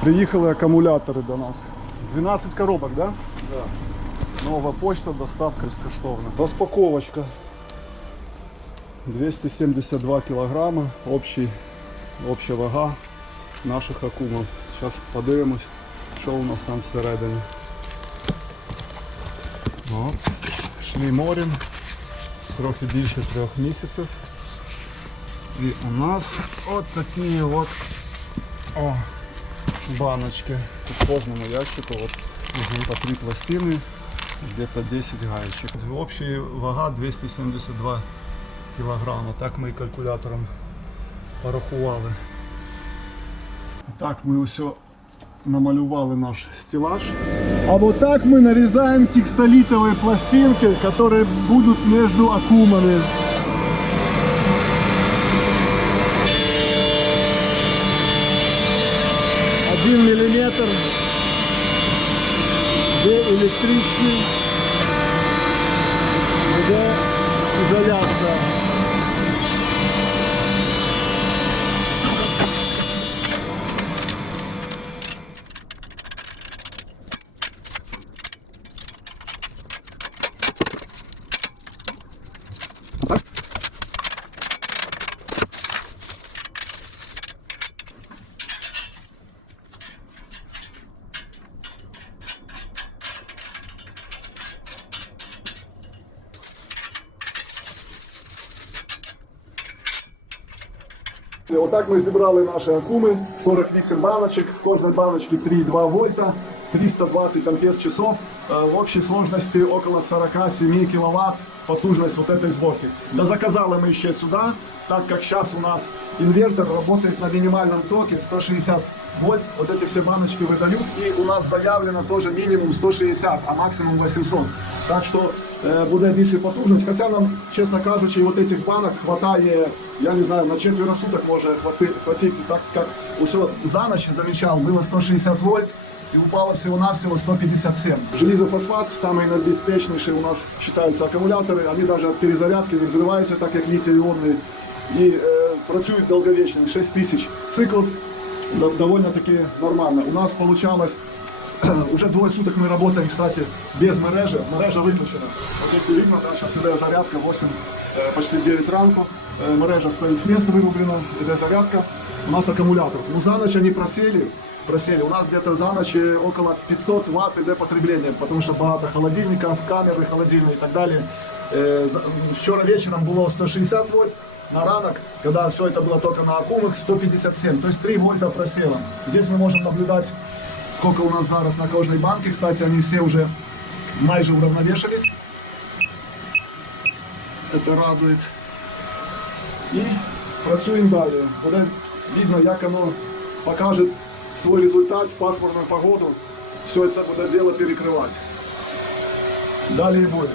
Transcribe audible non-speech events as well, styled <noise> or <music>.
Приїхали акумулятори до нас. 12 коробок, да? Да. Нова почта, доставка безкоштовна. Розпаковочка. 272 кілограми, общий, обща вага наших акумов. Зараз подивимось, що у нас там всередині. От. Шлейморін. Трохи більше трьох місяців. І у нас от такі от о, баночки. Тут в кожному ящику от, по три пластини, где-то 10 гаечек. Общая вага 272 кілограма. Так ми калькулятором порахували. Так ми усе намалювали наш стеллаж. А вот так мы нарезаем текстолитовые пластинки, которые будут между акумами. Один миллиметр, де электричный, где Отак ми зібрали наші акуми, 48 баночек, в кожній баночці 3,2 вольта, 320 ампер часов, Э, в общей сложности около 47 киловатт потужность вот этой сборки. Да заказали мы еще сюда, так как сейчас у нас инвертор работает на минимальном токе 160 вольт, вот эти все баночки выдают, и у нас заявлено тоже минимум 160, а максимум 800. Так що е, буде більше потужність. Хоча нам, чесно кажучи, вот этих банок хватає, я не знаю, на четверо суток може хвати- хватить, так как усе за ночь замечал, было 160 вольт, и упало всего-навсего 157. Железофосфат, самый энергобеспечнейший у нас считаются аккумуляторы, они даже от перезарядки не взрываются, так как литий-ионные, и э, працюют долговечно, 6 тысяч циклов, до- довольно-таки нормально. У нас получалось <clears throat> уже двое суток мы работаем, кстати, без мережи. Мережа выключена. Вот если видно, да, сейчас идет зарядка 8, э, почти 9 ранку. Э, Мережа стоит место вырублено, идет зарядка. У нас аккумулятор. Ну, за ночь они просели, просели. У нас где-то за ночь э, около 500 ватт идет потребление, потому что багато холодильников, камеры холодильные и так далее. Вчера вечером было 160 вольт, на ранок, когда все это было только на акумах, 157, то есть 3 вольта просело. Здесь мы можем наблюдать, сколько у нас зараз на кожной банке. Кстати, они все уже майже уравновешались. Это радует. І працюємо далі. Буде видно, як воно покаже свій результат в пасмурну погоду. Все це буде діло перекривати. Далі буде.